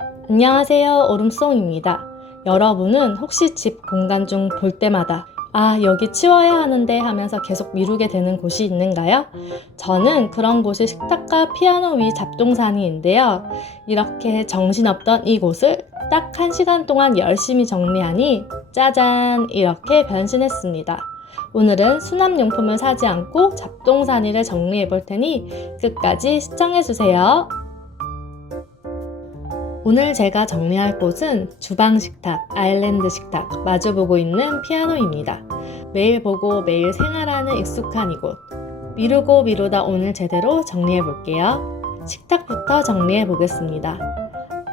안녕하세요, 오름송입니다. 여러분은 혹시 집 공간 중 볼 때마다 여기 치워야 하는데 하면서 계속 미루게 되는 곳이 있는가요? 저는 그런 곳이 식탁과 피아노 위 잡동사니인데요. 이렇게 정신없던 이곳을 딱 1시간 동안 열심히 정리하니 짜잔, 이렇게 변신했습니다. 오늘은 수납용품을 사지 않고 잡동사니를 정리해 볼 테니 끝까지 시청해주세요. 오늘 제가 정리할 곳은 주방 식탁, 아일랜드 식탁, 마주보고 있는 피아노입니다. 매일 보고 매일 생활하는 익숙한 이곳. 미루고 미루다 오늘 제대로 정리해 볼게요. 식탁부터 정리해 보겠습니다.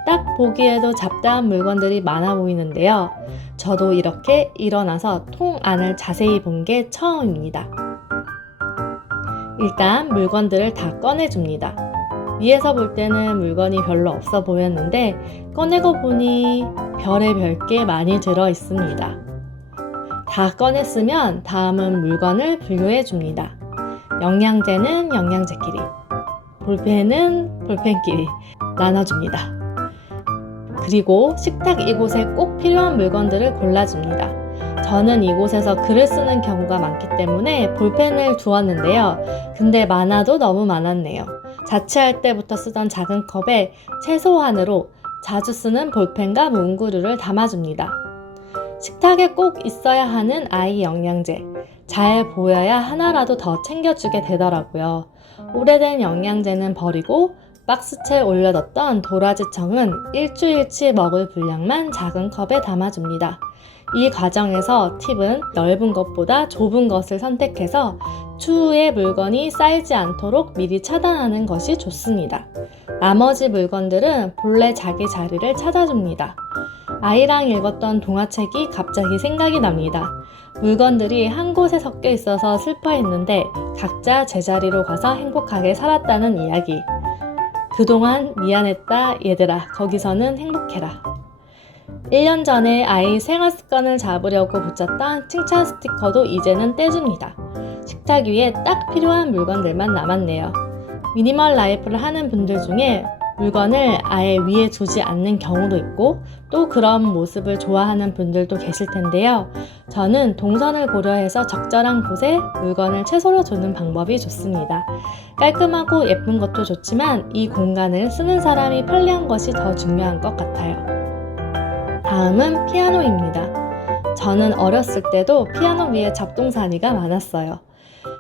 딱 보기에도 잡다한 물건들이 많아 보이는데요. 저도 이렇게 일어나서 통 안을 자세히 본 게 처음입니다. 일단 물건들을 다 꺼내줍니다. 위에서 볼 때는 물건이 별로 없어 보였는데 꺼내고 보니 별의 게 많이 들어 있습니다. 다 꺼냈으면 다음은 물건을 분류해 줍니다. 영양제는 영양제끼리, 볼펜은 볼펜끼리 나눠줍니다. 그리고 식탁 이곳에 꼭 필요한 물건들을 골라줍니다. 저는 이곳에서 글을 쓰는 경우가 많기 때문에 볼펜을 두었는데요. 근데 많아도 너무 많았네요. 자취할 때부터 쓰던 작은 컵에 최소한으로 자주 쓰는 볼펜과 문구류를 담아줍니다. 식탁에 꼭 있어야 하는 아이 영양제. 잘 보여야 하나라도 더 챙겨주게 되더라고요. 오래된 영양제는 버리고 박스채 올려뒀던 도라지청은 일주일치 먹을 분량만 작은 컵에 담아줍니다. 이 과정에서 팁은 넓은 것보다 좁은 것을 선택해서 추후에 물건이 쌓이지 않도록 미리 차단하는 것이 좋습니다. 나머지 물건들은 본래 자기 자리를 찾아줍니다. 아이랑 읽었던 동화책이 갑자기 생각이 납니다. 물건들이 한 곳에 섞여 있어서 슬퍼했는데 각자 제자리로 가서 행복하게 살았다는 이야기. 그동안 미안했다 얘들아, 거기서는 행복해라. 1년 전에 아이 생활 습관을 잡으려고 붙였던 칭찬 스티커도 이제는 떼줍니다. 식탁 위에 딱 필요한 물건들만 남았네요. 미니멀 라이프를 하는 분들 중에 물건을 아예 위에 두지 않는 경우도 있고 또 그런 모습을 좋아하는 분들도 계실 텐데요. 저는 동선을 고려해서 적절한 곳에 물건을 채소로 두는 방법이 좋습니다. 깔끔하고 예쁜 것도 좋지만 이 공간을 쓰는 사람이 편리한 것이 더 중요한 것 같아요. 다음은 피아노입니다. 저는 어렸을 때도 피아노 위에 잡동사니가 많았어요.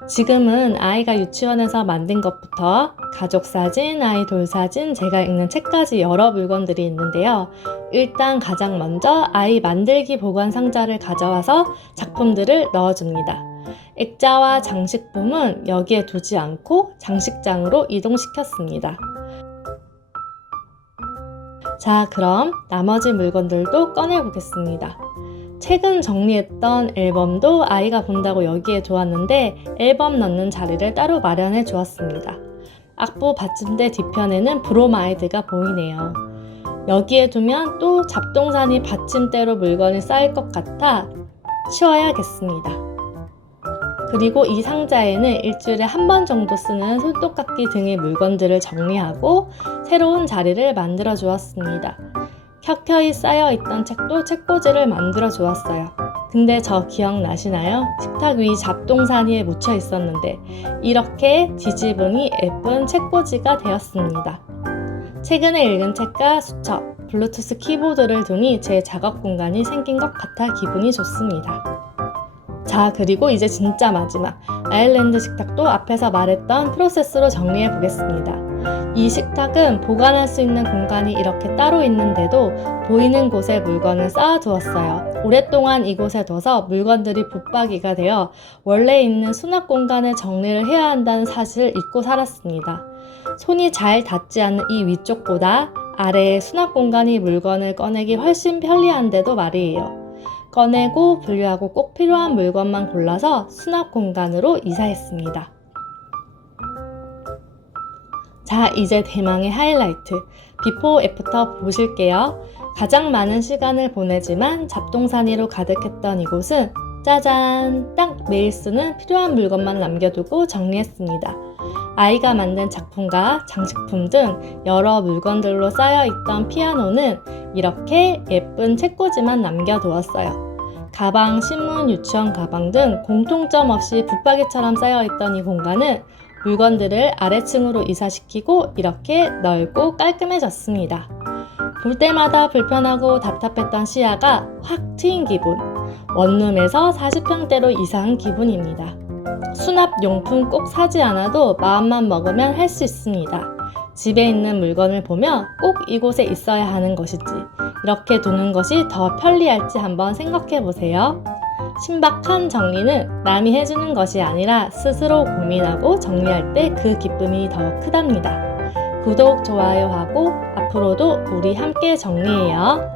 지금은 아이가 유치원에서 만든 것부터 가족사진, 아이돌 사진, 제가 읽는 책까지 여러 물건들이 있는데요. 일단 가장 먼저 아이 만들기 보관 상자를 가져와서 작품들을 넣어줍니다. 액자와 장식품은 여기에 두지 않고 장식장으로 이동시켰습니다. 자, 그럼 나머지 물건들도 꺼내보겠습니다. 최근 정리했던 앨범도 아이가 본다고 여기에 두었는데 앨범 넣는 자리를 따로 마련해 주었습니다. 악보 받침대 뒤편에는 브로마이드가 보이네요. 여기에 두면 또 잡동사니 받침대로 물건이 쌓일 것 같아 치워야겠습니다. 그리고 이 상자에는 일주일에 한 번 정도 쓰는 손톱깎이 등의 물건들을 정리하고 새로운 자리를 만들어 주었습니다. 켜켜이 쌓여있던 책도 책꽂이를 만들어 주었어요. 근데 저 기억나시나요? 식탁 위 잡동사니에 묻혀 있었는데 이렇게 뒤집으니 예쁜 책꽂이가 되었습니다. 최근에 읽은 책과 수첩, 블루투스 키보드를 두니 제 작업 공간이 생긴 것 같아 기분이 좋습니다. 자, 그리고 이제 진짜 마지막 아일랜드 식탁도 앞에서 말했던 프로세스로 정리해 보겠습니다. 이 식탁은 보관할 수 있는 공간이 이렇게 따로 있는데도 보이는 곳에 물건을 쌓아두었어요. 오랫동안 이곳에 둬서 물건들이 붙박이가 되어 원래 있는 수납 공간을 정리를 해야 한다는 사실을 잊고 살았습니다. 손이 잘 닿지 않는 이 위쪽보다 아래의 수납 공간이 물건을 꺼내기 훨씬 편리한데도 말이에요. 꺼내고 분류하고 꼭 필요한 물건만 골라서 수납 공간으로 이사했습니다. 자, 이제 대망의 하이라이트 비포 애프터 보실게요. 가장 많은 시간을 보내지만 잡동사니로 가득했던 이곳은 짜잔! 딱 매일 쓰는 필요한 물건만 남겨두고 정리했습니다. 아이가 만든 작품과 장식품 등 여러 물건들로 쌓여있던 피아노는 이렇게 예쁜 책꽂이만 남겨두었어요. 가방, 신문, 유치원 가방 등 공통점 없이 붙박이처럼 쌓여있던 이 공간은 물건들을 아래층으로 이사시키고 이렇게 넓고 깔끔해졌습니다. 볼 때마다 불편하고 답답했던 시야가 확 트인 기분, 원룸에서 40평대로 이사한 기분입니다. 수납용품 꼭 사지 않아도 마음만 먹으면 할 수 있습니다. 집에 있는 물건을 보며 꼭 이곳에 있어야 하는 것이지, 이렇게 두는 것이 더 편리할지 한번 생각해 보세요. 신박한 정리는 남이 해주는 것이 아니라 스스로 고민하고 정리할 때 그 기쁨이 더 크답니다. 구독, 좋아요 하고 앞으로도 우리 함께 정리해요.